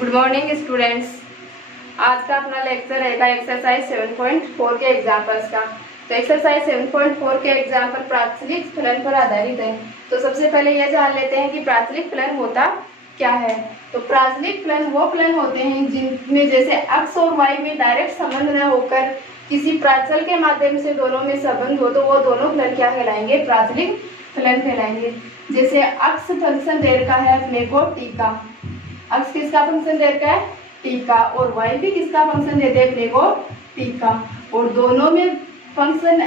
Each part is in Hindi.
Good morning students. आज का अपना लेक्चर रहेगा एक्सरसाइज 7.4 के एग्जाम्पल्स का। तो एक्सरसाइज 7.4 के एग्जाम्पल प्राचलिक फलन पर आधारित है। तो सबसे पहले यह जान लेते हैं कि प्राचलिक फलन होता क्या है। तो प्राचलिक फलन वो फलन होते हैं जिनमें जैसे x और y में डायरेक्ट संबंध न होकर किसी प्राचल के माध्यम से दोनों में संबंध हो, तो वो दोनों फलन क्या कहलाएंगे? प्राचलिक फलन कहलाएंगे। जैसे x फंक्शन दे रखा है अपने को t का, x किसका फंक्शन दे रखा है? t का, और y भी किसका फंक्शन देते हैं अपने को? t का, और दोनों में फंक्शन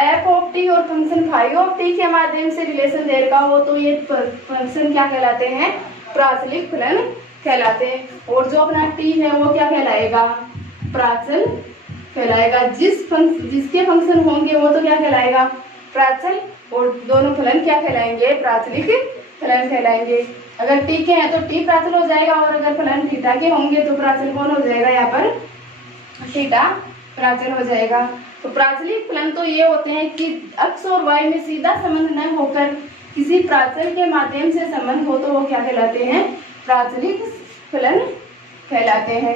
f ऑफ t और फंक्शन फाई ऑफ t के माध्यम से रिलेशन दे रखा हो, तो ये फंक्शन क्या कहलाते हैं? प्राचलिक फलन कहलाते हैं। और जो अपना t है वो क्या कहलाएगा? प्राचल कहलाएगा। जिसके फंक्शन होंगे वो तो क्या कहलाएगा? प्राचल, और दोनों फलन क्या कहलाएंगे? प्राचलिक फलन कहलाएंगे। अगर t के हैं तो t प्राचल हो जाएगा, और अगर फलन थीटा के होंगे तो प्राचल कौन हो जाएगा? यहाँ पर थीटा प्राचल हो जाएगा। तो प्राचलिक फलन तो ये होते हैं कि x और y में सीधा संबंध न होकर किसी प्राचल के माध्यम से संबंध हो, तो वो क्या कहलाते हैं? प्राचलिक फलन कहलाते हैं।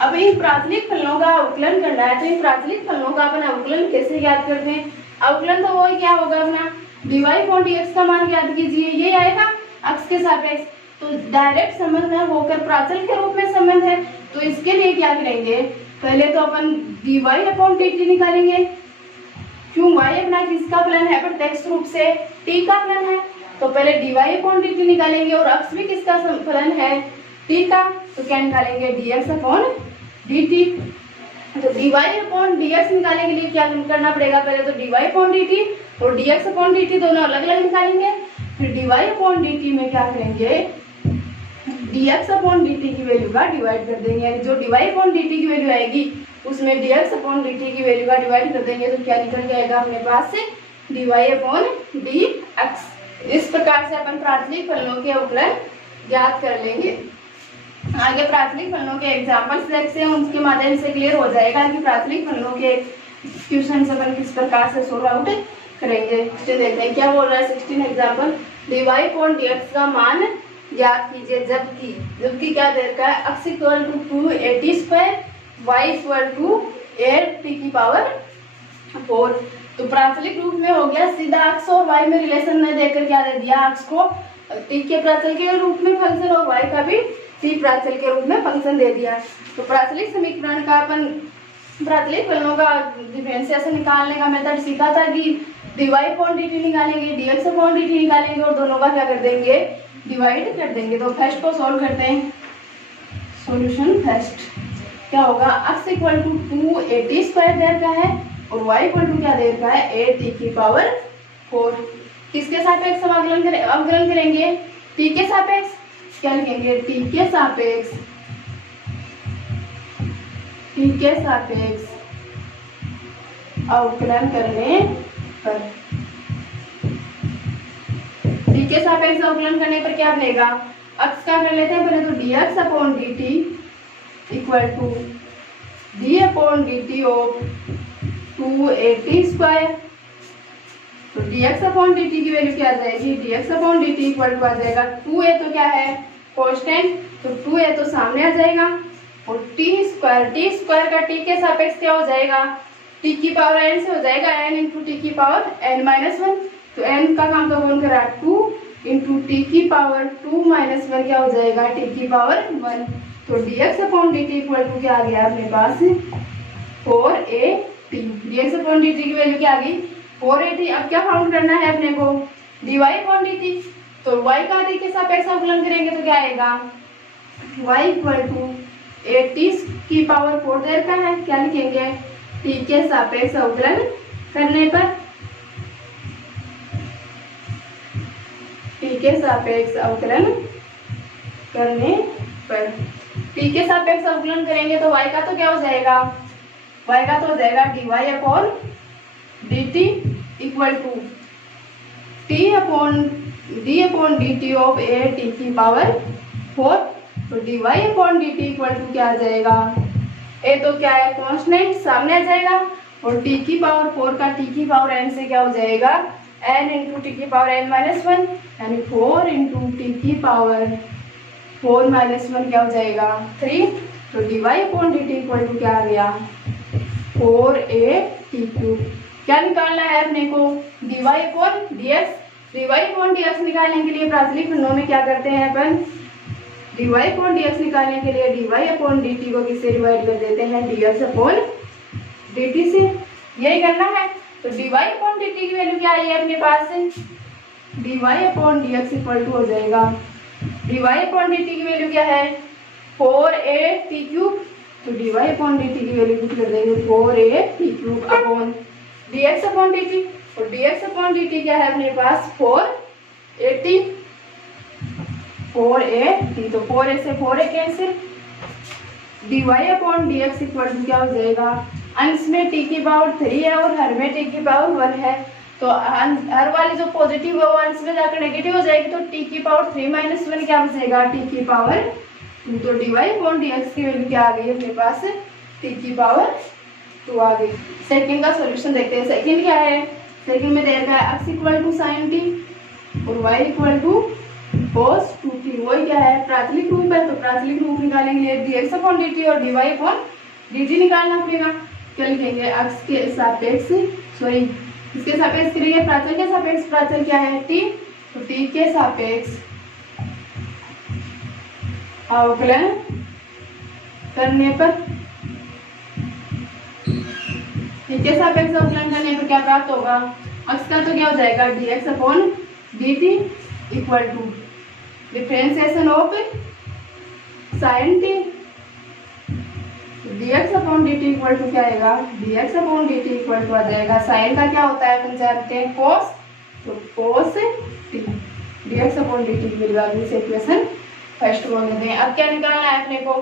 अब इन प्राचलिक फलनों का अवकलन करना है, तो इन प्राचलिक फलनों का अपन अवकलन कैसे ज्ञात करते हैं? अवकलन तो वो क्या होगा अपना? dy अपॉन dx का मान ज्ञात कीजिए, ये आएगा x के सापेक्ष। तो डायरेक्ट संबंध है होकर प्राचल के रूप में संबंध है, तो इसके लिए क्या करेंगे? पहले तो अपन dy अपॉन dt निकालेंगे। क्यों? y अपना किसका फलन है? प्रत्यक्ष रूप से t का फलन है, तो पहले dy अपॉन dt निकालेंगे, और x भी किसका फलन है? t का, तो क्या निकालेंगे? dx upon dt। तो dy अपॉन dx निकालने के लिए क्या करना पड़ेगा? पहले तो dy अपॉन dt और dx अपॉन dt दोनों अलग अलग निकालेंगे। फिर dy अपॉन dt में क्या करेंगे? dx अपॉन dt की वैल्यू का डिवाइड कर देंगे, यानी जो dy अपॉन dt की वैल्यू आएगी उसमें dx अपॉन dt की वैल्यू का डिवाइड कर देंगे, तो क्या निकल जाएगा अपने पास से? dy upon dx। इस प्रकार से अपन प्राचलिक फलनों के अवकलन ज्ञात कर लेंगे। आगे प्राचलिक फलनों के एग्जाम्पल्स देखते हैं, उनके माध्यम से क्लियर हो जाएगा कि प्राचलिक फलनों के क्वेश्चन अपन किस प्रकार से सोल्व आउट करेंगे। तो देखते हैं क्या बोल रहा है। 16 एग्जाम्पल, dy अपॉन dx का मान ज्ञात कीजिए जबकि क्या दे रखा है? x equal to 280 square, y equal to 8t की पावर 4। तो प्राचलिक रूप में हो गया, सीधा x और y में रिलेशन न देकर क्या दे दिया? x को t के प्राचल के रूप में फंक्शन और y का भी t प्राचल के रूप में फंक्शन दे दिया। तो प्राचलिक समीकरण का अपन प्राचलिक फलनों का डिफरेंशिएशन निकालने का मेथड सीखा था कि dy अपॉन dt निकालेंगे, dx अपॉन dt निकालेंगे, और दोनों का क्या कर देंगे? डिवाइड कर देंगे। तो फर्स्ट को सॉल्व करते हैं। सॉल्यूशन फर्स्ट क्या होगा? x इक्वल टू 280 स्क्वायर दे रखा है, और y इक्वल टू क्या दे रखा है? 8t की पावर 4। किसके सापेक्ष अवकलन करेंगे? t के सापेक्ष। क्या लिखेंगे? t के सापेक्ष अवकलन करने पर, t के सापेक्ष अवकलन करने पर क्या बनेगा? x का कर लेते हैं पहले तो dx upon dt equal to d upon dt of 280 square. तो dx अपॉन dt की वैल्यू क्या आ जाएगी? dx upon dt equal to आ जाएगा 2a, तो क्या है? कांस्टेंट, तो 2a तो सामने आ जाएगा, और t स्क्वायर का t के सापेक्ष क्या हो जाएगा? t की पावर n से हो जाएगा, n इंटू टी की पावर n-1। तो n का काम तो कौन करा? 2 इंटू टी की पावर 2-1 क्या हो जाएगा? t की पावर 1। तो dx upon dt equal to क्या आ गया अपने पास? 4at। dx अपॉन dt की वैल्यू क्या आ गई? 4at। अब क्या फाउंड करना है अपने को? dy upon dt। तो y का t के सापेक्ष अवकलन करेंगे तो क्या आएगा? y इक्वल टू 80 की पावर 4 दे रखा है, क्या लिखेंगे? t के सापेक्ष अवकलन करने पर, t के सापेक्ष अवकलन करने पर, t के सापेक्ष अवकलन करेंगे तो y का तो क्या हो जाएगा? y का तो हो जाएगा dy upon dt equal to d upon dt of 8t की पावर 4। तो dy upon dt equal to क्या आ जाएगा? a तो क्या है? कांस्टेंट, सामने आ जाएगा, और t की पावर 4 का t की पावर n से क्या हो जाएगा? n इंटू टी की पावर n-1, यानी 4 इंटू टी की पावर 4 माइनस 1 क्या हो जाएगा 3। तो dy upon dt equal to क्या आ गया 4a/t³। क्या निकालना है अपने को dy upon dx। dy upon dx निकालने के लिए प्राचलिक खंडों में क्या करते हैं अपन dy अपॉन dx निकालने के लिए dy अपॉन dt को किससे डिवाइड कर देते हैं dx अपॉन dt से। यही करना है। तो dy अपॉन dt की वैल्यू क्या आई है अपने पास dy upon dx equal to हो जाएगा dy अपॉन dt की वैल्यू क्या है 4a/t³। तो dy अपॉन dt की वैल्यू कुछ कर देंगे 4a/t³ upon dx upon dt। और dx अपॉन dt क्या है अपने पास 4a/t। तो 4a से 4a cancel. dy upon dx equal to क्या हो जाएगा अंश में t की पावर 3 है और हर में t की पावर 1 है। तो हर वाली जो पॉजिटिव है वो अंश में जाकर नेगेटिव हो जाएगी। तो t की पावर 3 माइनस 1 क्या बचेगा t की पावर 2। तो dy अपॉन dx की वैल्यू क्या आ गई अपने पास t की पावर 2 आ गई। सेकंड का सॉल्यूशन देखते हैं। सेकंड क्या है सेकंड में दे रखा है x equal to sin t और y equal to cos 2t। वही क्या है प्राचलिक रूप है। तो प्राचलिक रूप निकालने के लिए dx अपॉन dt और dy अपॉन dt निकालना पड़ेगा। क्या लिखेंगे x के सापेक्ष इसके सापेक्ष करिए प्राचल के सापेक्ष। प्राचल क्या है t। तो t के सापेक्ष अवकलन करने पर t के सापेक्ष अवकलन करने पर क्या प्राप्त होगा x का तो क्या हो जाएगा dx upon dt equal to differentiation of sin t। dx upon dt equal to क्या आएगा dx upon dt equal to आ जाएगा साइन का क्या होता है अपन जानते हैं cos। तो cos t dx upon dt की वैल्यू आ गई। इस इक्वेशन फर्स्ट बोल देते हैं। अब क्या निकालना है अपने को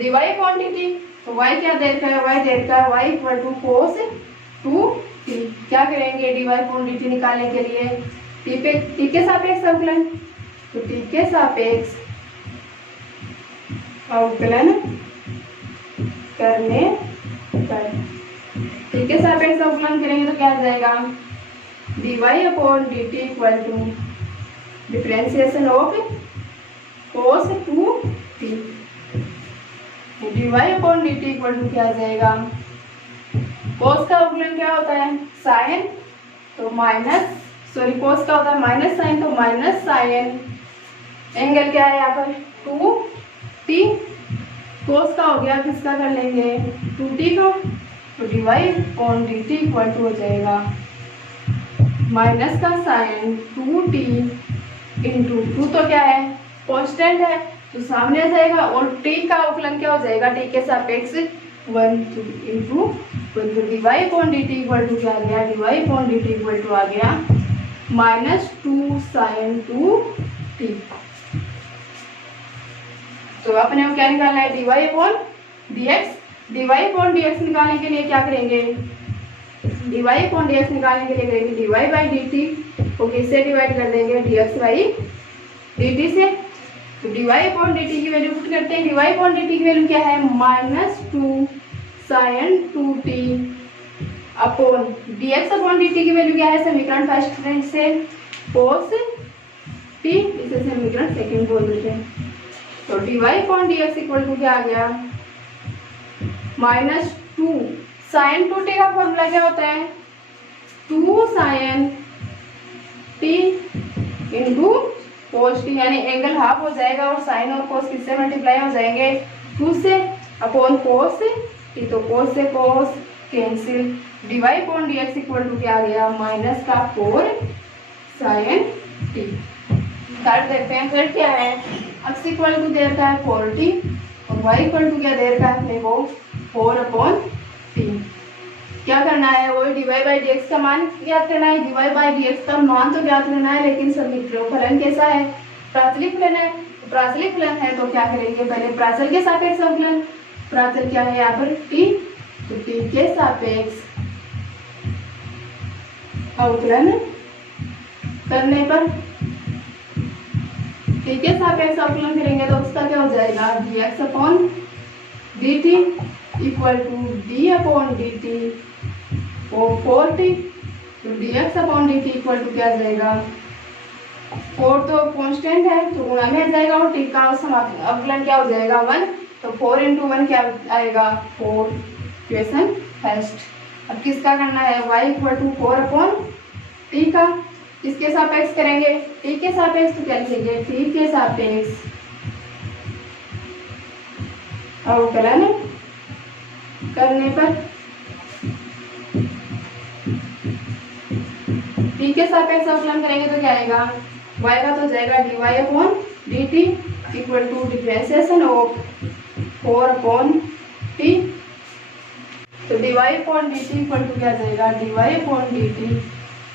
dy अपॉन dt। तो y क्या दे रखा है y दे रखा है y equal to cos 2t। क्या करेंगे dy अपॉन dt निकालने के लिए t के सापेक्ष अवकलन। तो t के सापेक्ष अवकलन करने पर t के सापेक्ष अवकलन करेंगे तो क्या आ जाएगा dy upon dt equal to differentiation of cos 2t। dy upon dt equal to क्या आ जाएगा cos का अवकलन क्या होता है sin। तो cos का होता है माइनस साइन। तो माइनस साइन एंगल क्या है यहाँ पर 2t। cos का हो गया किसका कर लेंगे 2t का। तो dy upon dt equal to हो जाएगा माइनस का साइन 2t इंटू 2 तो क्या है कांस्टेंट है तो सामने आ जाएगा। और t का अवकलन क्या हो जाएगा t के सापेक्ष 1 इंटू 1। तो dy upon dt equal to क्या आ गया dy upon dt equal to आ गया -2 sin 2t। तो अपने को क्या निकालना है dy upon dx। dy upon dx निकालने के लिए क्या करेंगे dy अपॉन dx निकालने के लिए करेंगे dy बाई dt को किससे डिवाइड कर देंगे dx बाई dt से। तो dy अपॉन dt की वैल्यू पुट करते हैं। dy अपॉन dt की वैल्यू क्या है -2 sin 2t upon dx upon dt की वैल्यू क्या है समीकरण फर्स्ट से cos t। इसे समीकरण सेकंड बोल देते हैं। तो dy upon dx equal to क्या आ गया -2 sin 2t का फॉर्मूला क्या होता है 2 sin t into cos t। यानी एंगल हाफ हो जाएगा और साइन और cos किससे मल्टीप्लाई हो जाएंगे 2 से अपॉन cos t। तो cos से cos cancel. dy upon dx equal to क्या आ गया माइनस का 4 sin t। थर्ड देखते हैं। थर्ड क्या है x इक्वल टू दे रखा है 4t और y इक्वल टू क्या दे रखा है अपने को 4 अपॉन t। क्या करना है वही dy बाई dx का मान ज्ञात करना है। dy बाई dx का मान तो ज्ञात करना है लेकिन समीकरण फलन कैसा है प्राचलिक फलन है। प्राचलिक फलन है तो क्या करेंगे पहले प्राचल के सापेक्ष अवकलन। प्राचल क्या है यहाँ पर t। तो t के सापेक्ष अवकलन करने पर t के सापेक्ष अवकलन करेंगे तो उसका क्या हो जाएगा dx upon dt equal to d upon dt और 4t। तो dx upon dt equal to क्या आ जाएगा 4 तो कांस्टेंट है तो गुणा में आ जाएगा और टी का अवकलन क्या हो जाएगा 1, तो 4 × 1 क्या आएगा 4। Question first. अब किसका करना है y = 4/t का, किसके सापेक्ष करेंगे t के सापेक्ष, तो क्या लिखेंगे t के सापेक्ष अवकलन करने पर t के सापेक्ष अवकलन करेंगे तो क्या आएगा y का तो जाएगा dy/dt = डिफरेंशिएशन ऑफ 4/t, तो dy/dt क्या जाएगा dy/dt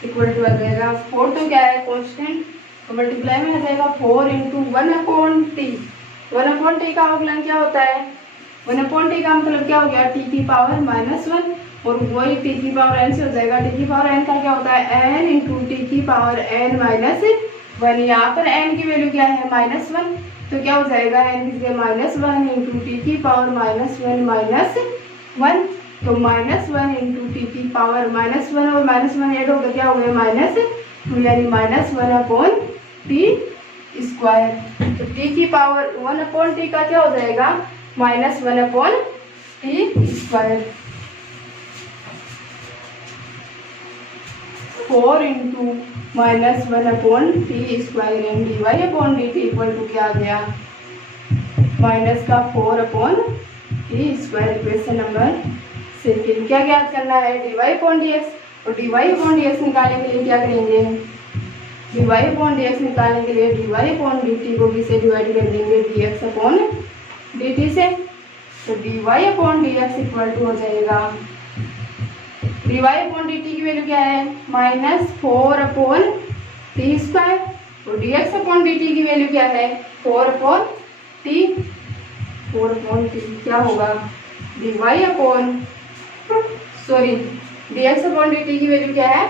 आ जाएगा 4 तो क्या है कांस्टेंट, तो मल्टीप्लाई में आ जाएगा 4 × 1/t। 1/t का अवकलन क्या होता है 1/t का मतलब क्या हो गया t की पावर -1, और वही t की पावर n से हो जाएगा। t की पावर n का क्या होता है n × t की पावर n - 1। यहाँ पर n की वैल्यू क्या है -1, तो क्या हो जाएगा n की जगह -1 × t की पावर -1 तो -1 × t की पावर -1 और -1 ऐड होकर क्या हो गया -2 यानी -1/t²। तो t की पावर 1/t का क्या हो जाएगा -1/t²। 4 × -1/t² एंड dy/dt क्या आ गया -4/t²। Question number second. क्या ज्ञात करना है dy/dx, और dy/dx निकालने के लिए क्या करेंगे dy/dx निकालने के लिए dy/dt को किससे डिवाइड कर देंगे dx/dt से, तो dy/dx हो जाएगा dy/dt की वैल्यू क्या है -4/t², और dx/dt की वैल्यू क्या है 4/t। क्या होगा dx/dt की वैल्यू क्या है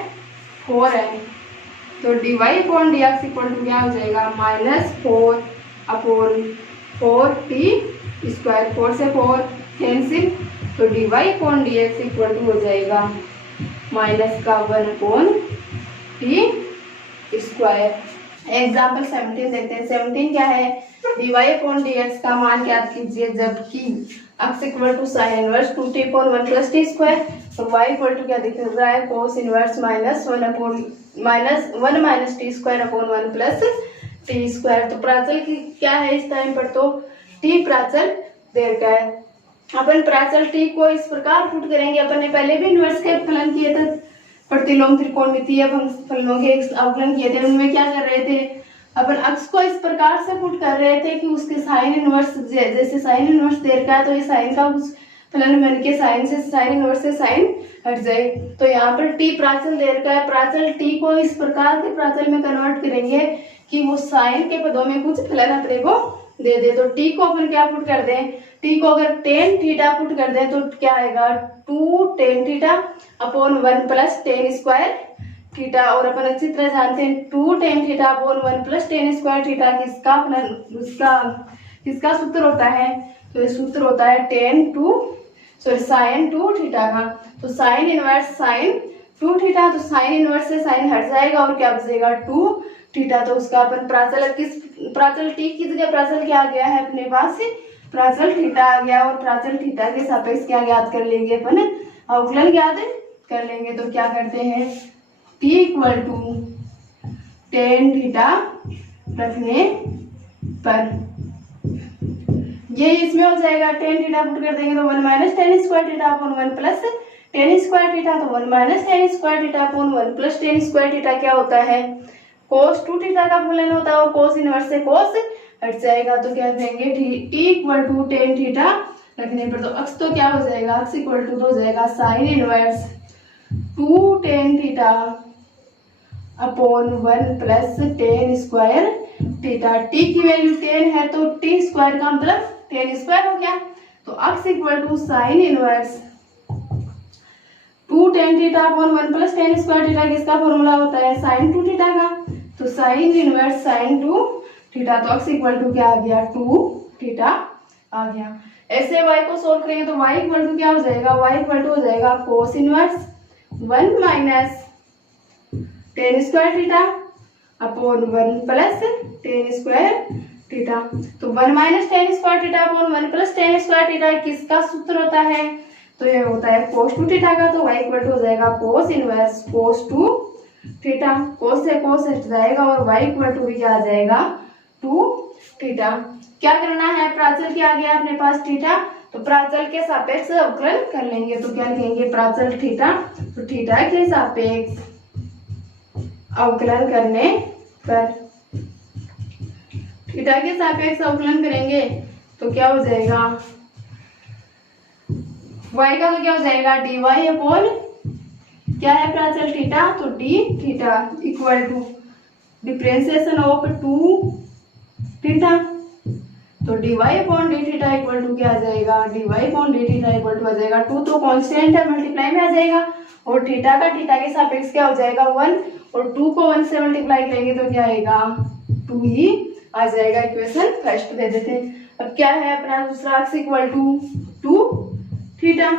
4 है, तो dy/dx क्या हो जाएगा -4/4t²। 4 से 4 कैंसिल, तो dy/dx हो जाएगा -1/t²। एग्जाम्पल 17 देखते हैं। 17 क्या है dy/dx का मान ज्ञात कीजिए जबकि x = sin inverse 2t/1 + t², तो y क्या दिख रहा है cos इनवर्स -1 - t²/1 + t²। तो प्राचल की क्या है इस टाइम पर, तो t प्राचल देर का है। अपन प्राचल t को इस प्रकार पुट करेंगे, अपन ने पहले भी इनवर्स के फलन किए थे, प्रतिलोम त्रिकोणमितीय फलनों के अवकलन किए थे, उनमें क्या कर रहे थे अपन अक्ष को इस प्रकार से पुट कर रहे थे कि उसके साइन इनवर्स, जैसे साइन इनवर्स देर का है तो ये साइन का कुछ फलन बन के साइन इनवर्स से साइन हट जाए। तो यहाँ पर t प्राचल देर का है, प्राचल t को इस प्रकार के प्राचल में कन्वर्ट करेंगे कि वो साइन के पदों में कुछ फलन अपने को दे दे। तो t को अपन क्या पुट कर दें, t को अगर tan थीटा पुट कर दें तो क्या आएगा 2 tan θ/1 + tan² थीटा, और अपन अच्छी तरह जानते हैं 2 tan θ/1 + tan² थीटा किसका फलन किसका सूत्र होता है, तो ये सूत्र होता है sin 2 थीटा का। तो साइन इनवर्स sin 2 थीटा, तो साइन इनवर्स से साइन हट जाएगा और क्या बचेगा 2 थीटा। तो उसका अपन प्राचल प्राचल t की जगह प्राचल क्या आ गया है अपने पास प्राचल थीटा आ गया, और प्राचल थीटा के सापेक्ष क्या ज्ञात कर लेंगे अपन अवकलन ज्ञात कर लेंगे। तो क्या करते हैं t = tan थीटा रखने पर ये इसमें हो जाएगा tan थीटा पुट कर देंगे तो 1 - tan² θ/1 + tan² थीटा, तो 1 - tan² θ/1 + tan² थीटा क्या होता है cos 2 थीटा का फलन होता है, और cos इनवर्स से cos हट जाएगा। तो क्या करेंगे t = tan थीटा रखने पर, तो अक्ष तो क्या हो जाएगा अक्ष = हो जाएगा sin inverse 2 tan θ/1 + tan² theta. t की वैल्यू 10 है तो t² का मतलब tan² हो गया, तो अक्ष = sin inverse 2 tan θ/1 + tan² theta किसका फॉर्मूला होता है sin 2 थीटा का, तो sin इनवर्स sin 2 थीटा, तो अक्ष = क्या आ गया 2 थीटा आ गया। ऐसे y को सोल्व करेंगे तो y = क्या हो जाएगा y हो जाएगा cos inverse 1 - tan² theta upon 1 plus ten square theta. तो 1 minus ten square theta upon 1 plus ten square theta किसका सूत्र होता है? तो ये होता है कोस 2 थीटा का। तो y इक्वल टू हो जाएगा कोस इनवर्स कोस 2 थीटा। कोस से कोस हट जाएगा और y इक्वल टू भी क्या आ जाएगा 2 थीटा। क्या करना है? प्राचल क्या आ गया अपने पास थीटा, तो प्राचल के सापेक्ष अवकलन कर लेंगे। तो क्या लिखेंगे? प्राचल थीटा, तो थीटा के सापेक्ष अवकलन करने पर, थीटा के सापेक्ष अवकलन करेंगे तो क्या हो जाएगा? y का तो क्या हो जाएगा? dy अपॉन क्या है प्राचल थीटा, तो d theta equal to differentiation of 2 theta. तो dy upon D theta equal to क्या आ जाएगा? dy upon D theta equal to आ जाएगा 2, तो कांस्टेंट है मल्टीप्लाई में आ जाएगा और थीटा का थीटा के सापेक्ष क्या हो जाएगा 1, और 2 को 1 से मल्टीप्लाई करेंगे तो क्या आएगा? 2 ही आ जाएगा। इक्वेशन फर्स्ट दे देते हैं। अब क्या है अपना दूसरा अक्ष इक्वल टू 2 थीटा,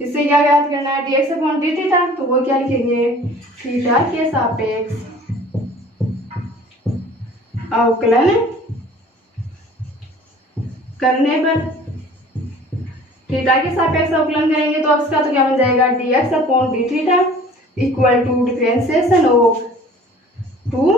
इससे क्या ज्ञात करना है? dx upon D theta. तो वो क्या लिखेंगे? थीटा के सापेक्ष अवकलन करने पर, थीटा के सापेक्ष अवकलन करेंगे तो अक्ष का तो क्या बन जाएगा? dx upon D theta equal to differentiation of 2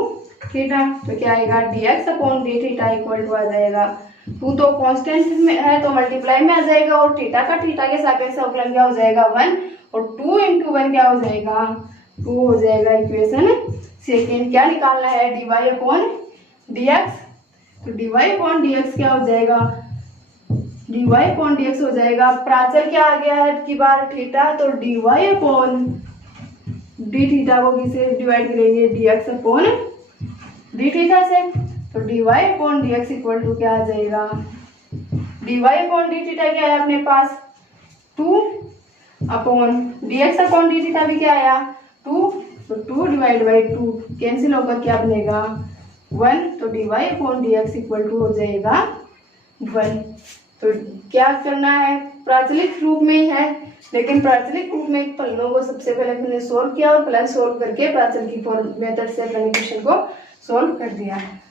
theta. तो क्या आएगा? dx upon D theta equal to आ जाएगा 2, तो कांस्टेंट में है तो मल्टीप्लाई में आ जाएगा और थीटा का थीटा के सापेक्ष अवकलन क्या हो जाएगा? 1, और 2 इंटू 1 क्या हो जाएगा? 2 हो जाएगा। इक्वेशन सेकेंड क्या निकालना है? dy upon dx। तो dy अपॉन dx क्या हो जाएगा? dy अपॉन dx हो जाएगा, प्राचल क्या आ गया है की बार? थीटा। तो dy अपॉन डी थीटा को किसे डिवाइड करेंगे? dx अपॉन डी थीटा से। तो dy upon dx equal to क्या आ जाएगा? dy अपॉन डी थीटा क्या है अपने पास? 2 upon dx upon D theta भी क्या आया? 2, तो 2 डिवाइड बाई 2 कैंसिल होकर क्या बनेगा? 1, तो dy upon dx equal to हो जाएगा 1। तो क्या करना है? प्राचलिक रूप में ही है, लेकिन प्राचलिक रूप में फलनों को सबसे पहले मैंने सोल्व किया और फलन सोल्व करके प्राचल की मेथड से अपने क्वेश्चन को सोल्व कर दिया है।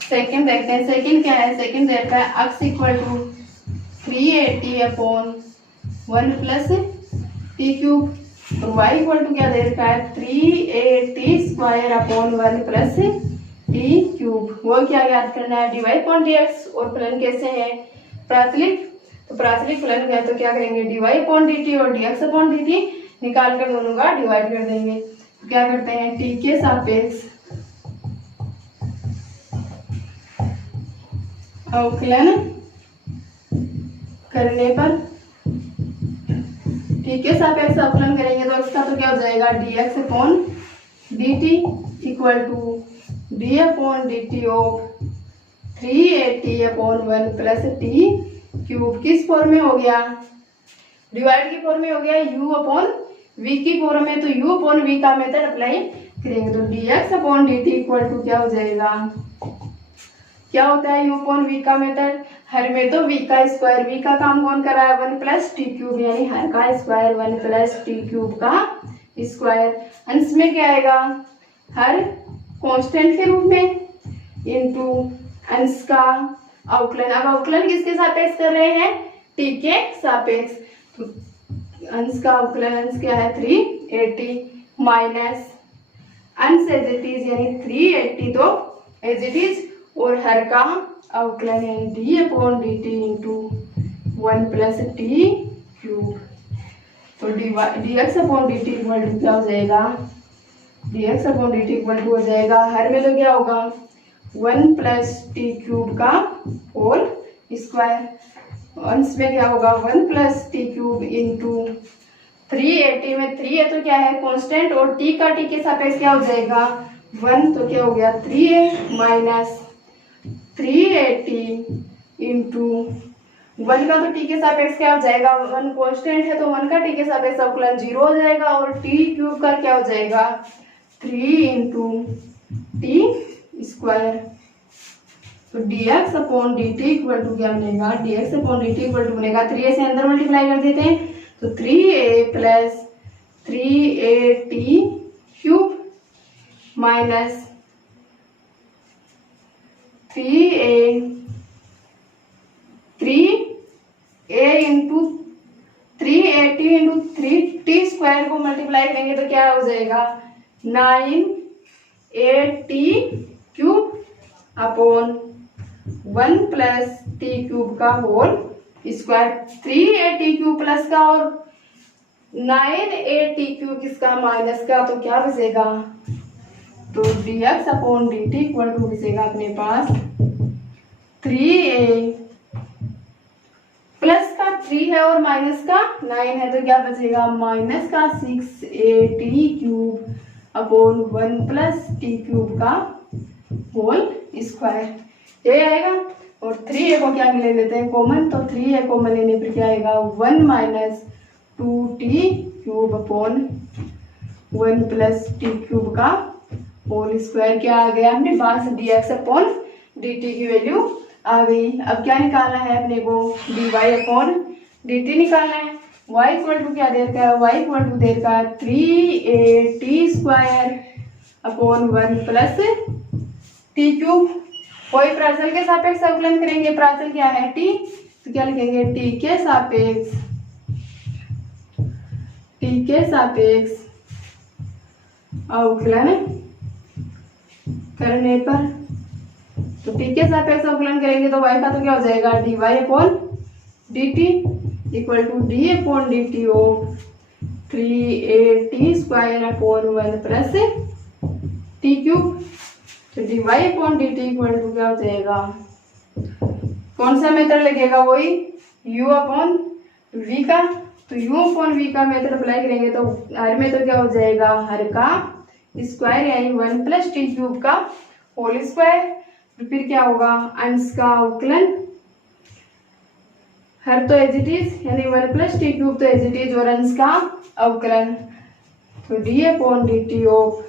सेकंड देखते हैं। सेकंड क्या है? सेकंड रहता है x equal to 380 upon 1 plus t cube, और y इक्वल टू क्या दे रखा है? 380 square upon 1 plus t cube. वो क्या याद करना है? dy अपॉन dx, और फलन कैसे है? प्राचलिक। तो प्राचलिक फलन है तो क्या करेंगे? dy अपॉन dt और dx अपॉन dt निकाल कर दोनों का डिवाइड कर देंगे। तो क्या करते हैं? t के सापेक्ष अवकलन करने पर, t के सापेक्ष अवकलन करेंगे तो इसका तो क्या हो जाएगा? dx upon dt equal to d upon dt of 380 upon 1 plus t cube. किस फॉर्म में हो गया? डिवाइड की फॉर्म में हो गया u अपॉन v की फॉर्म में, तो u अपॉन v का मेथड अप्लाई करेंगे तो dx upon dt equal to क्या हो जाएगा? क्या होता है u अपॉन v का मेथड? हर में तो v का स्क्वायर, v का काम कौन कर रहा है? 1 प्लस टी क्यूब, यानी हर का स्क्वायर 1 प्लस टी क्यूब का स्क्वायर। अंश में क्या आएगा? हर कांस्टेंट के रूप में इनटू अंश का अवकलन। अब अवकलन किसके सापेक्ष कर रहे हैं? t के सापेक्ष। तो अंश का अवकलन, अंश क्या है? 380 माइनस अंश एज इट इज यानी 380 तो एज इट इज, और हर का अवकलन यानी d upon dt into 1 plus t cube. तो dx upon dt equal to क्या हो जाएगा? dx upon dt equal to हो जाएगा, हर में तो क्या होगा? 1 प्लस टी क्यूब का होल स्क्वायर, अंश में क्या होगा? 1 प्लस टी क्यूब इंटू 380 में 3 है तो क्या है? कांस्टेंट, और t का t के सापेक्ष क्या हो जाएगा? 1, तो क्या हो गया? 3a माइनस 380 इंटू 1 का तो t के सापेक्ष क्या हो जाएगा? 1 कांस्टेंट है तो 1 का t के सापेक्ष अवकलन 0 हो जाएगा, और t क्यूब का क्या हो जाएगा? 3 इंटू टी स्क्वायर। तो dx upon dt equal to क्या बनेगा? dx upon dt equal to बनेगा 3a से अंदर मल्टीप्लाई कर देते हैं तो 3a plus 3a T cube minus 380 into 3t² को मल्टीप्लाई करेंगे तो क्या हो जाएगा 980³ अपॉन 1 प्लस t³ का होल स्क्वायर। 380³ प्लस का और 980³ किसका माइनस का, तो क्या बचेगा, तो dx upon dt equal to बचेगा अपने पास 3a प्लस का 3 है और माइनस का 9 है तो क्या बचेगा माइनस का 6at³ अपॉन 1 प्लस t³ का होल स्क्वायर, ये आएगा। और 3a को क्या ले लेते हैं कॉमन, तो 3a कॉमन लेने पर क्या आएगा 1 minus 2t³ upon 1 plus t³ का होल स्क्वायर, क्या आ गया अपने पास dx अपॉन dt की वैल्यू आ गई। अब क्या निकालना है अपने को, dy अपॉन dt निकालना है। y इक्वल टू क्या दे रखा है, y इक्वल टू दे रखा है 3at² अपॉन 1 प्लस t³। कोई प्राचल के सापेक्ष अवकलन करेंगे, प्राचल क्या है t, तो क्या लिखेंगे t के सापेक्ष अवकलन करने पर, तो t के सापेक्ष अवकलन करेंगे तो y का तो क्या हो जाएगा dy upon dt equal to d upon dt of 3at² upon 1 plus t³। तो dy upon dt equal to क्या हो जाएगा, कौन सा मेथड लगेगा, वही u अपॉन v का। तो u अपॉन v का मेथड अप्लाई करेंगे तो हर में तो क्या हो जाएगा हर का स्क्वायर यानी 1 प्लस t³ का होल स्क्वायर। तो फिर क्या होगा अंश का अवकलन, हर तो एज इट इज यानी 1 प्लस t³ तो एज इट इज और अंश का अवकलन। तो d upon dt of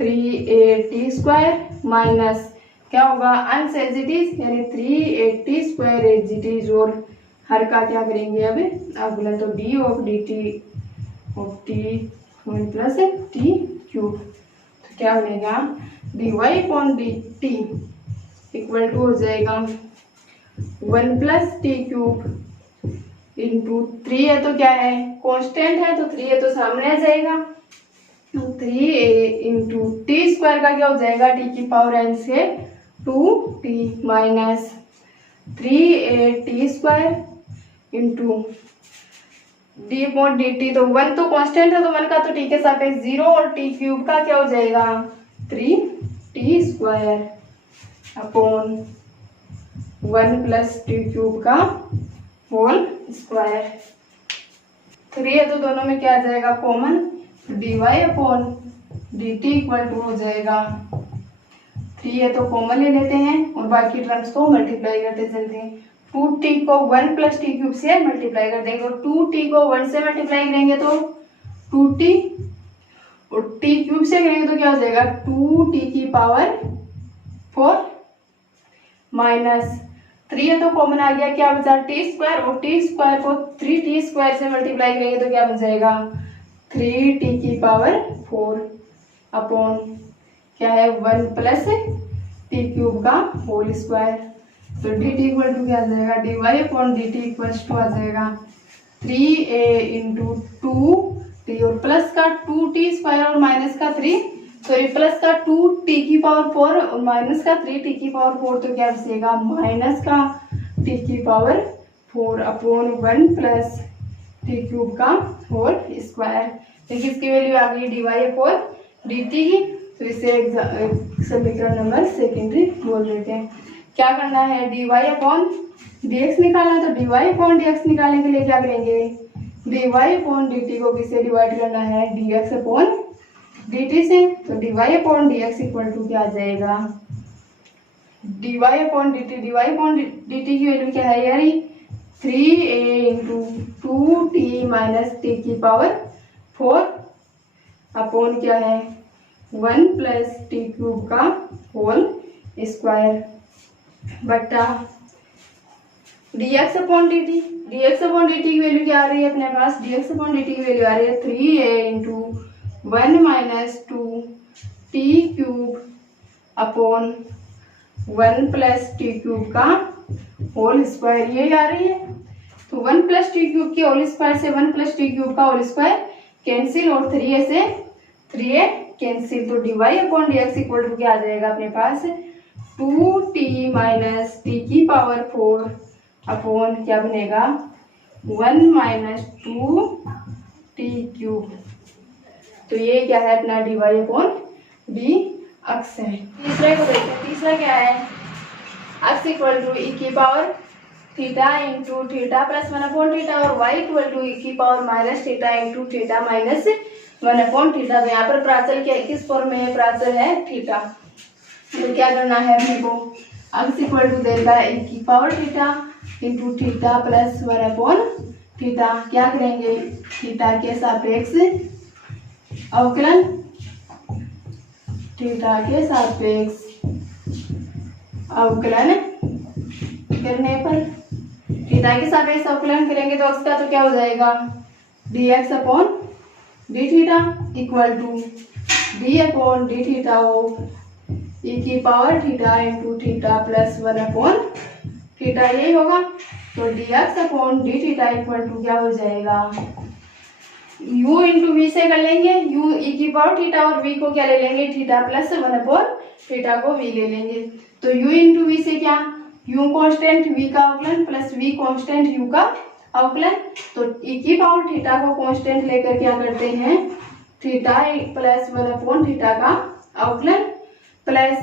3at² minus क्या होगा अंश एज इट इज यानी 380² एज इट इज और हर का क्या करेंगे अब अवकलन, तो d of dt of t 1 plus t³ तो क्या बनेगा dy upon dt equal to हो जाएगा 1 प्लस t³ इंटू 3 है तो क्या है कांस्टेंट है तो 3 है तो सामने आ जाएगा, 3a इंटू t² का क्या हो जाएगा t की पावर n से 2t minus 3at² into d upon dt, तो 1 तो कांस्टेंट है तो 1 का तो t के सापेक्ष 0 और t³ का क्या हो जाएगा 3t² अपॉन 1 प्लस t³ का होल स्क्वायर। 3 है तो दोनों में क्या आ जाएगा common, dy upon dt equal to हो जाएगा 3 है तो कॉमन ले लेते हैं और बाकी टर्म्स को मल्टीप्लाई करते चलते हैं। 2t को 1 प्लस t³ से मल्टीप्लाई कर देंगे और 2t को 1 से मल्टीप्लाई करेंगे तो 2t और t³ से करेंगे तो क्या हो जाएगा 2t की पावर 4 माइनस 3 है तो कॉमन आ गया क्या बचा t² और t² को 3t² से मल्टीप्लाई करेंगे तो क्या बन जाएगा 3t की पावर 4 अपॉन क्या है 1 प्लस t³ का होल स्क्वायर। तो dt इक्वल टू क्या आ जाएगा dy upon dt equal to आ जाएगा 3a इंटू 2t और प्लस का 2t² और माइनस का 3 सॉरी प्लस का 2t की पावर 4 और माइनस का 3t की पावर 4 तो क्या बचेगा माइनस का t की पावर 4 अपॉन 1 प्लस t³ का होल स्क्वायर। तो किसकी वैल्यू आ गई dy अपॉन dt की, तो इसे समीकरण नंबर सेकेंडरी बोल देते हैं। क्या करना है dy अपॉन dx निकालना है तो dy अपॉन dx निकालने के लिए क्या करेंगे dy अपॉन dt को किससे डिवाइड करना है dx अपॉन dt से, तो dy upon dx equal to क्या आ जाएगा dy अपॉन dt की वैल्यू क्या है यार 3a into 2t minus t की पावर 4 अपॉन क्या है 1 प्लस t³ का होल स्क्वायर बटा dx अपॉन dt की वैल्यू क्या आ रही है अपने पास dx अपॉन dt की वैल्यू आ रही है 3a into 1 minus 2t³ upon 1 plus t cube का होल स्क्वायर, ये आ रही है। तो 1 प्लस टी क्यूब के होल स्क्वायर से 1 प्लस टी क्यूब का होल स्क्वायर कैंसिल, और 3a से 3a कैंसिल। तो dy upon dx equal to क्या आ जाएगा अपने पास, 2t माइनस टी की पावर 4 अपॉन क्या बनेगा 1 माइनस 2t क्यूब। तो ये क्या है अपना dy अपॉन dx है। तीसरे को देखते हैं, तीसरा क्या है, x इक्वल टू ई की power theta into theta plus 1 upon theta, और y इक्वल टू ई की power minus theta into theta minus 1 upon theta. तो यहाँ पर प्राचल क्या किस फॉर्म में है, प्राचल है थीटा। तो क्या करना है अपने को, x इक्वल टू देगा ई की power theta into theta plus 1 upon theta. क्या करेंगे, थीटा के सापेक्ष अवकलन, थीटा के सापेक्ष अवकलन करने पर, थीटा के सापेक्ष अवकलन करेंगे तो उसका तो क्या हो जाएगा dx upon D theta equal to d upon D theta हो ई की power theta into theta plus 1 upon theta, यही होगा। तो dx upon D theta equal to क्या हो जाएगा, u इंटू वी से कर लेंगे, u ई की पावर थीटा और v को क्या ले लेंगे थीटा प्लस 1 अपॉन थीटा को v ले लेंगे। तो u इंटू वी से क्या, u कांस्टेंट v का अवकलन प्लस v कांस्टेंट u का अवकलन। तो ई की पावर थीटा को कांस्टेंट लेकर क्या करते हैं, थीटा प्लस 1 अपॉन थीटा का अवकलन plus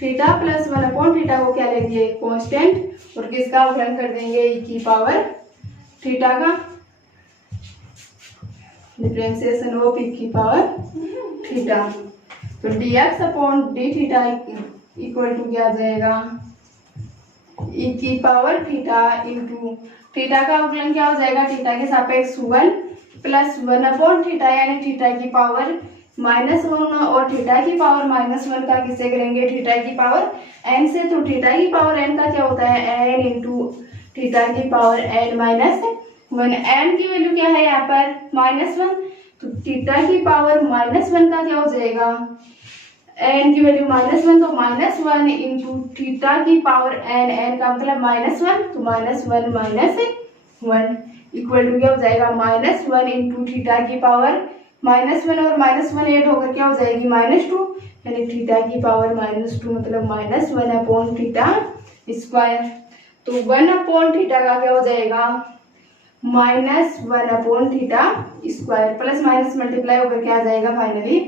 theta plus 1 upon theta को क्या लेंगे कांस्टेंट, और किसका अवकलन कर देंगे ई की पावर थीटा का, डिफरेंशिएशन ऑफ ई की पावर थीटा। तो dx upon D theta equal to क्या आ जाएगा, ई की पावर थीटा इंटू थीटा का अवकलन क्या हो जाएगा, थीटा के सापेक्ष 1 प्लस 1 अपॉन थीटा, यानी थीटा की पावर -1 और थीटा की पावर -1 का किससे करेंगे, थीटा की पावर n से। तो थीटा की पावर n का क्या होता है, n इंटू थीटा की पावर n माइनस 1। n की वैल्यू क्या है यहाँ पर -1, तो थीटा की पावर -1 का क्या हो जाएगा, n की वैल्यू -1, तो -1 इंटू थीटा की पावर n का मतलब -1, तो -1 माइनस 1 इक्वल टू क्या हो जाएगा, -1 इंटू थीटा की पावर -1 और -1 ऐड होकर क्या हो जाएगी -2, यानी थीटा की पावर -2 मतलब -1 अपॉन थीटा स्क्वायर। तो 1 अपॉन थीटा का क्या हो जाएगा -1 upon theta square, plus minus multiply होकर क्या आ जाएगा finally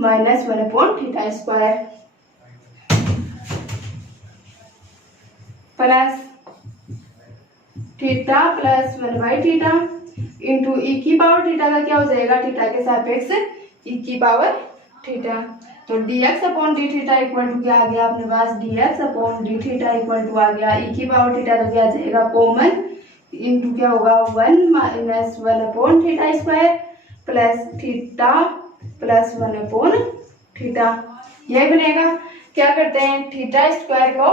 -1 upon theta square, plus theta plus 1 by theta into e की पावर थीटा का क्या हो जाएगा, थीटा के सापेक्ष ई की पावर थीटा। तो dx upon D theta equal to क्या आ गया अपने पास, dx upon D theta equal to आ गया ई की पावर थीटा, तो क्या आ जाएगा कॉमन इंटू क्या होगा 1 minus 1 upon theta square plus theta plus 1 upon theta, यह बनेगा। क्या करते हैं, थीटा स्क्वायर को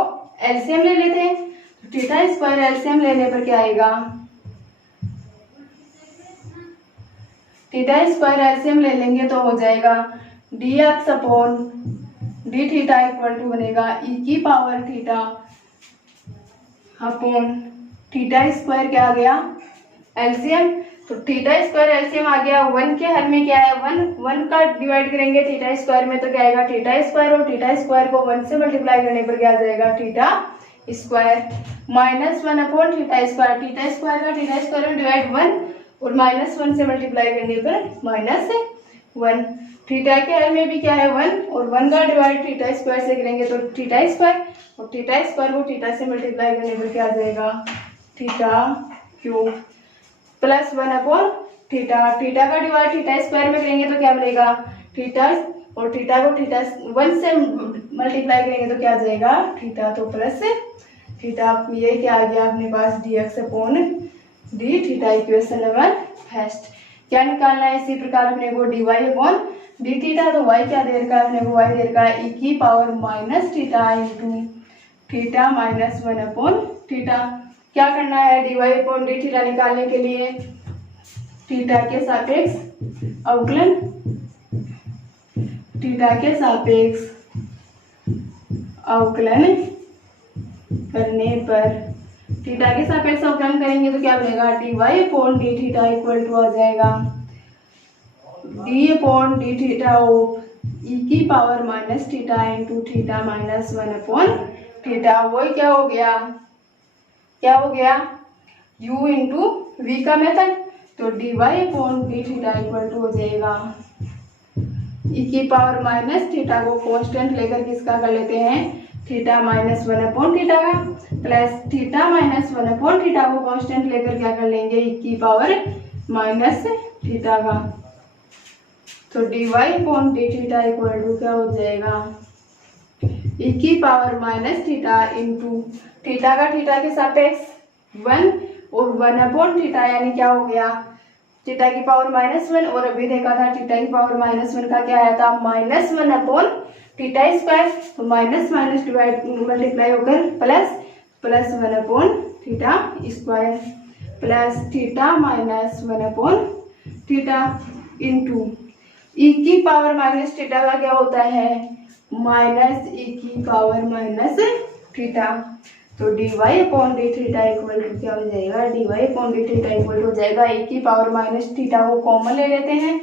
एलसीएम ले लेते हैं, तो थीटा स्क्वायर एलसीएम लेने पर क्या आएगा, थीटा स्क्वायर एलसीएम ले लेंगे तो हो जाएगा dx upon D theta equal to बनेगा ई की power theta upon theta square क्या आ गया एलसीएम। तो थीटा स्क्वायर एलसीएम आ गया, 1 के हर में क्या है 1 का डिवाइड करेंगे थीटा स्क्वायर में तो क्या आएगा थीटा स्क्वायर, और थीटा स्क्वायर को 1 से मल्टीप्लाई करने पर क्या आ जाएगा theta square -1 upon theta square, theta square का थीटा स्क्वायर में डिवाइड 1 और -1 से मल्टीप्लाई करने पर -1, थीटा के हर में भी क्या है 1 और 1 का डिवाइड थीटा स्क्वायर से करेंगे तो थीटा स्क्वायर, और थीटा स्क्वायर को थीटा से मल्टीप्लाई करने पर क्या आ जाएगा theta cube plus 1 upon theta, theta का डिवाइड थीटा स्क्वायर में करेंगे तो क्या बनेगा थीटा, और थीटा को थीटा 1 से मल्टीप्लाई करेंगे तो क्या आ जाएगा थीटा, तो प्लस थीटा। ये क्या आ गया अपने पास dx upon D theta, equation number first. क्या निकालना है, इसी प्रकार अपने को dy अपॉन डी थीटा, तो y क्या दे रखा है अपने को, y दे रखा है e की power minus theta into theta minus 1 upon theta. क्या करना है, dy अपॉन डी थीटा निकालने के लिए थीटा के सापेक्ष अवकलन, थीटा के सापेक्ष अवकलन करने पर थीटा के सापेक्ष अवकलन करेंगे तो क्या बनेगा, dy upon D theta equal to आ जाएगा d upon D theta of e की power minus theta into theta minus 1 upon theta. वही क्या हो गया u इंटू वी का मेथड, तो dy upon D theta equal to हो जाएगा e की पावर माइनस थीटा को कांस्टेंट लेकर किसका कर लेते हैं, थीटा माइनस 1 अपॉन थीटा का, plus theta minus 1 upon theta को कांस्टेंट लेकर क्या कर लेंगे, e की पावर माइनस थीटा का। तो dy upon D theta equal to क्या हो जाएगा, e की power minus theta into theta का थीटा के सापेक्ष 1 और 1 अपॉन थीटा, यानी क्या हो गया, थीटा की पावर -1 और अभी देखा था थीटा की पावर -1 का क्या आया था, -1 अपॉन थीटा स्क्वायर। तो माइनस माइनस डिवाइड मल्टीप्लाई होकर plus 1 upon theta square plus theta minus 1 upon theta into e की पावर माइनस थीटा का क्या होता है, माइनस e की पावर माइनस थीटा। तो dy upon D theta equal to क्या हो जाएगा, dy upon D theta equal हो जाएगा e की पावर माइनस थीटा को कॉमन ले लेते हैं,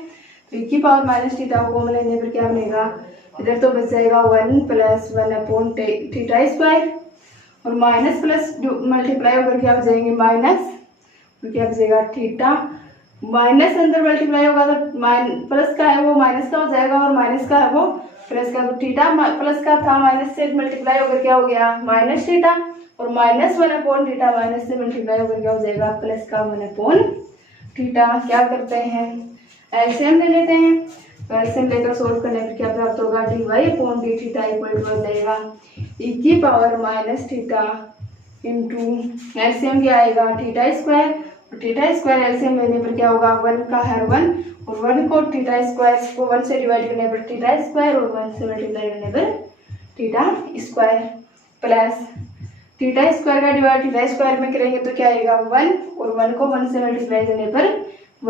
तो e की पावर माइनस थीटा को कॉमन लेने पर क्या बनेगा, इधर तो बच जाएगा 1 प्लस 1 अपॉन थीटा स्क्वायर और माइनस प्लस मल्टीप्लाई होकर क्या हो जाएंगे माइनस, तो क्या बचेगा थीटा, माइनस अंदर मल्टीप्लाई होगा तो प्लस का है वो माइनस का हो जाएगा और माइनस का है वो प्लस का, तो थीटा प्लस का था माइनस से मल्टीप्लाई होकर क्या हो गया माइनस थीटा और -1 अपॉन थीटा माइनस से मल्टीप्लाई होकर क्या हो जाएगा प्लस का 1 अपॉन थीटा। क्या करते हैं, एलसीएम ले लेते हैं, तो एलसीएम लेकर सोल्व करने पर क्या प्राप्त होगा, dy upon D theta equal to हो जाएगा e की power minus theta into LCM क्या आएगा थीटा स्क्वायर, और थीटा स्क्वायर एलसीएम लेने पर क्या होगा 1 का हर 1 और 1 को थीटा स्क्वायर को 1 से डिवाइड करने पर थीटा स्क्वायर और 1 से मल्टीप्लाई करने पर theta square plus theta square का डिवाइड थीटा स्क्वायर में करेंगे तो क्या आएगा 1 और 1 को 1 से मल्टीप्लाई करने पर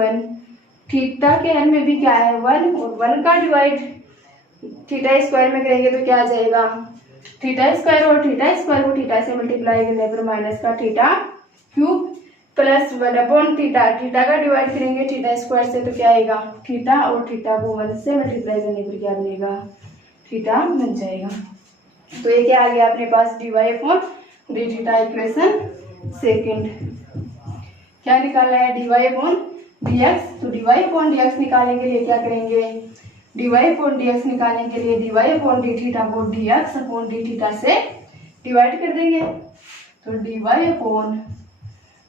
1, थीटा के एन में भी क्या है 1 और 1 का डिवाइड थीटा स्क्वायर में करेंगे तो क्या आ जाएगा थीटा स्क्वायर और थीटा स्क्वायर को थीटा से मल्टीप्लाई करने पर माइनस का theta cube plus 1 upon theta, theta का डिवाइड करेंगे थीटा स्क्वायर से तो क्या आएगा थीटा और थीटा को 1 से मल्टीप्लाई करने पर क्या बनेगा थीटा बन जाएगा। तो ये क्या आ गया अपने पास dy upon D theta equation second. क्या निकालना है dy अपॉन dx, तो dy अपॉन dx निकालने के लिए क्या करेंगे, dy अपॉन dx निकालने के लिए dy अपॉन डी थीटा को dx अपॉन डी थीटा से डिवाइड कर देंगे, तो dy upon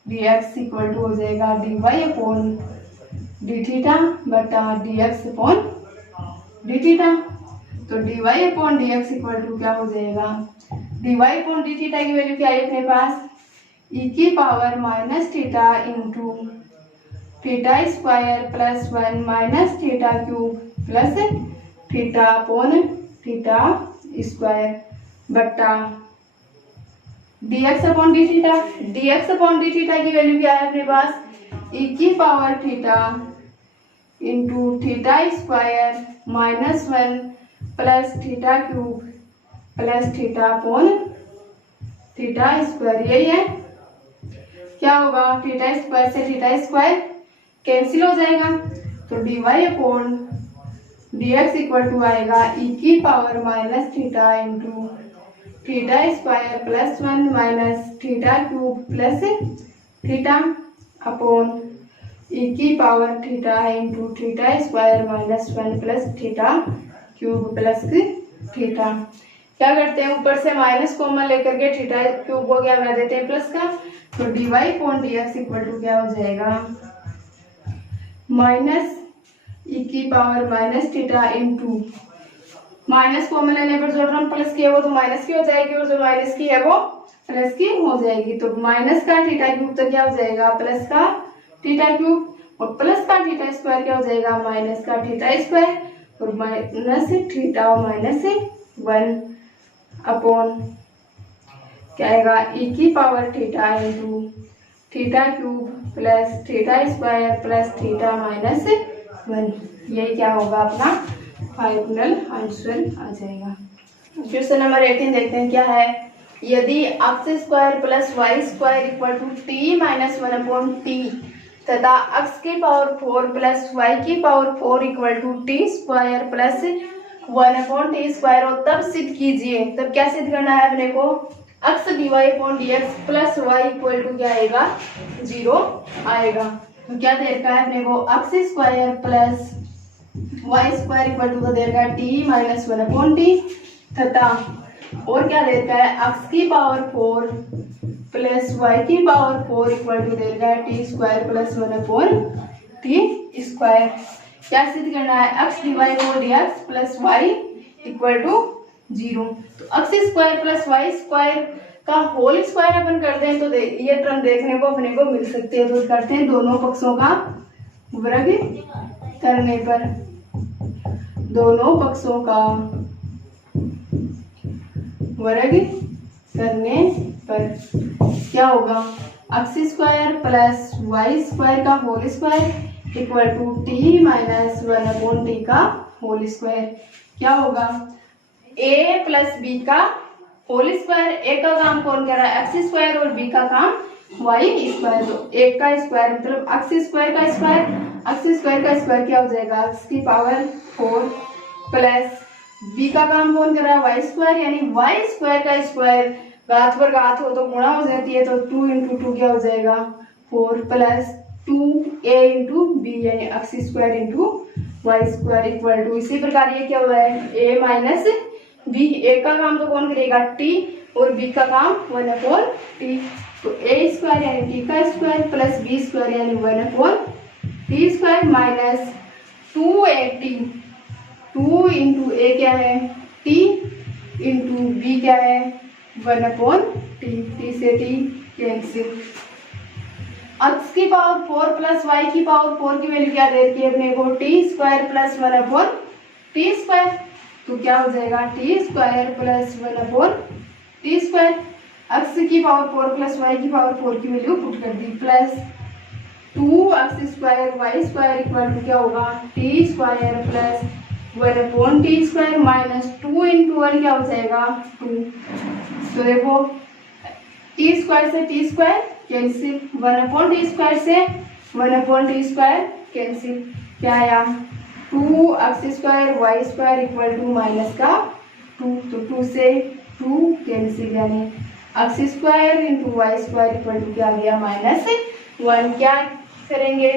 dx equal to हो जाएगा dy अपॉन डी थीटा बटा dx अपॉन डी थीटा। तो dy upon dx equal to क्या हो जाएगा, dy अपॉन डी थीटा की वैल्यू क्या है अपने पास e की power minus theta into theta square plus 1 minus theta cube plus theta upon theta square बटा dx upon D theta, dx upon D theta की वैल्यू क्या है अपने पास e की power theta into theta square -1 plus theta cube plus theta upon theta square. यही है, क्या होगा थीटा स्क्वायर से थीटा स्क्वायर कैंसिल हो जाएगा, तो dy upon dx equal to आएगा e की power minus theta into theta square plus 1 minus theta cube plus theta upon e की power theta into theta square -1 plus theta cube plus theta. क्या करते हैं ऊपर से माइनस कॉमन लेकर के थीटा क्यूब को क्या बना देते हैं प्लस का, तो dy upon dx equal to क्या हो जाएगा माइनस e की power minus theta into minus common लेने पर जो टर्म प्लस की है वो तो माइनस की हो जाएगी और जो माइनस की है वो प्लस की हो जाएगी, तो माइनस का थीटा क्यूब तो क्या हो जाएगा प्लस का थीटा क्यूब और प्लस का थीटा स्क्वायर क्या हो जाएगा माइनस का थीटा स्क्वायर और माइनस थीटा और माइनस 1 अपॉन क्या आएगा e की power theta into theta cube plus theta square plus theta -1। यही क्या होगा अपना फाइनल आंसर आ जाएगा। क्वेश्चन नंबर 18 देखते हैं क्या है। यदि x square plus y square equal to t minus 1/t तथा x की पावर 4 प्लस वाई की power 4 equal to t square plus 1/t square हो, तब सिद्ध कीजिए। तब क्या सिद्ध करना है अपने को, x dy/dx plus y equal to क्या आएगा, 0 आएगा। तो क्या दे रखा है अपने को, x square plus y square equal to दे रखा है टी माइनस 1/t तथा और क्या दे रखा है, x की पावर 4 प्लस वाई की पावर 4 इक्वल टू दे रखा है T square plus 1/t square. क्या सिद्ध करना है, x dy/dx plus y equal to 0। तो x square plus y square का होल स्क्वायर अपन करते हैं तो ये टर्म देखने को अपने को मिल सकते हैं। तो करते हैं दोनों पक्षों का वर्ग करने पर, दोनों पक्षों का वर्ग करने पर क्या होगा, x square plus y square का whole square equal to t minus 1/t का होल स्क्वायर। क्या होगा, a प्लस बी का होल स्क्वायर, ए का काम कौन कर रहा है, एक्स स्क्वायर, और बी का काम वाई स्क्वायर। तो ए का स्क्वायर मतलब एक्स स्क्वायर का स्क्वायर, एक्स स्क्वायर का स्क्वायर क्या हो जाएगा, एक्स की पावर 4 प्लस बी का काम कौन कर रहा है, वाई स्क्वायर, यानी वाई स्क्वायर का स्क्वायर, घात पर घात हो तो गुणा हो जाती है, तो 2 × 2 क्या हो जाएगा 4 प्लस 2a × b यानी x square into y square equal to, इसी प्रकार ये क्या हुआ है a माइनस बी, ए का काम तो कौन करेगा t और b का काम 1/t। तो a स्क्वायर यानी t का स्क्वायर प्लस b स्क्वायर यानी 1/t square minus 2at, 2 × a क्या है t इंटू b क्या है 1/t, t से t कैंसिल। x की पावर 4 प्लस वाई की पावर 4 की वैल्यू क्या दे रखी है अपने को, T square plus 1/t square. तो क्या हो जाएगा t square plus 1/t square, x की पावर 4 प्लस वाई की पावर 4 की वैल्यू पुट कर दी, plus 2x square y square equal to क्या होगा t square plus 1/t square minus 2 × 1 क्या हो जाएगा 2। तो देखो t स्क्वायर से t square cancel, 1/t square से 1/t स्क्वायर कैंसिल, क्या आया 2x square y square equal to minus का 2, तो 2 से 2 कैंसिल, यानी x square into y square equal to क्या आ गया -1। क्या करेंगे,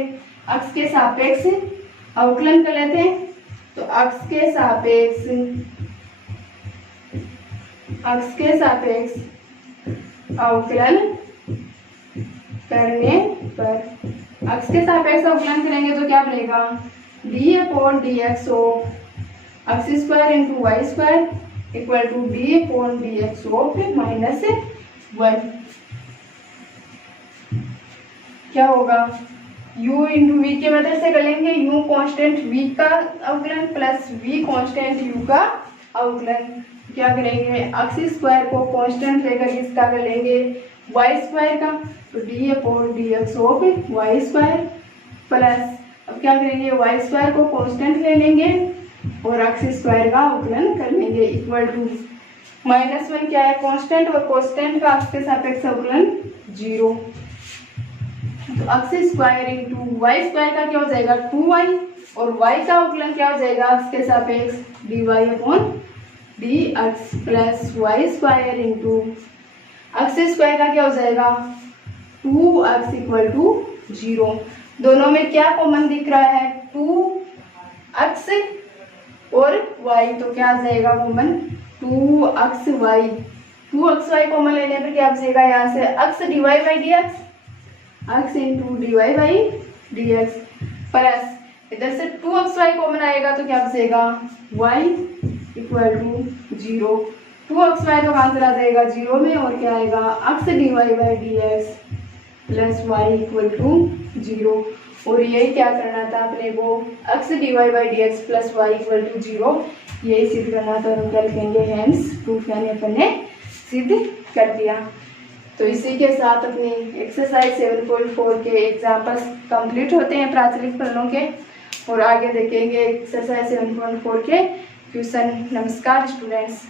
x के सापेक्ष अवकलन कर लेते हैं। तो x के सापेक्ष अवकलन करने पर, x के सापेक्ष अवकलन करेंगे तो क्या बनेगा d/dx of x square into y square equal to d/dx of -1। क्या होगा, u इंटू वी के मदद से कर लेंगे, u कांस्टेंट v का अवकलन प्लस v कांस्टेंट u का अवकलन। क्या करेंगे, एक्स स्क्वायर को कांस्टेंट लेकर इसका कर लेंगे वाई स्क्वायर का, तो d/dx of Y square plus, अब क्या करेंगे वाई स्क्वायर को कांस्टेंट ले लेंगे और एक्स स्क्वायर का अवकलन कर लेंगे इक्वल टू -1 क्या है कांस्टेंट, और कांस्टेंट का एक्स के सापेक्ष अवकलन 0। तो x square into y square का क्या हो जाएगा 2y, और y का अवकलन क्या हो जाएगा एक्स के सापेक्ष dy/dx plus y square into x square का क्या हो जाएगा 2x इक्वल टू 0। दोनों में क्या कॉमन दिख रहा है 2x और y, तो क्या आ जाएगा कॉमन 2xy, 2xy कॉमन लेने पर क्या बचेगा यहाँ से x dy/dx, x into dy/dx plus इधर से 2xy कॉमन आएगा तो क्या बचेगा y इक्वल टू 0। 2xy तो कहाँ चला जाएगा 0 में, और क्या आएगा x dy/dx plus y equal to 0। और यही क्या करना था अपने को x dy/dx plus y equal to 0, यही सिद्ध करना था। हम क्या लिखेंगे हेंस प्रूफ, यानी अपन ने सिद्ध कर दिया। तो इसी के साथ अपनी एक्सरसाइज 7.4 के एग्जाम्पल्स कंप्लीट होते हैं प्राचलिक फलनों के, और आगे देखेंगे एक्सरसाइज 7.4 के क्वेश्चन। नमस्कार स्टूडेंट्स।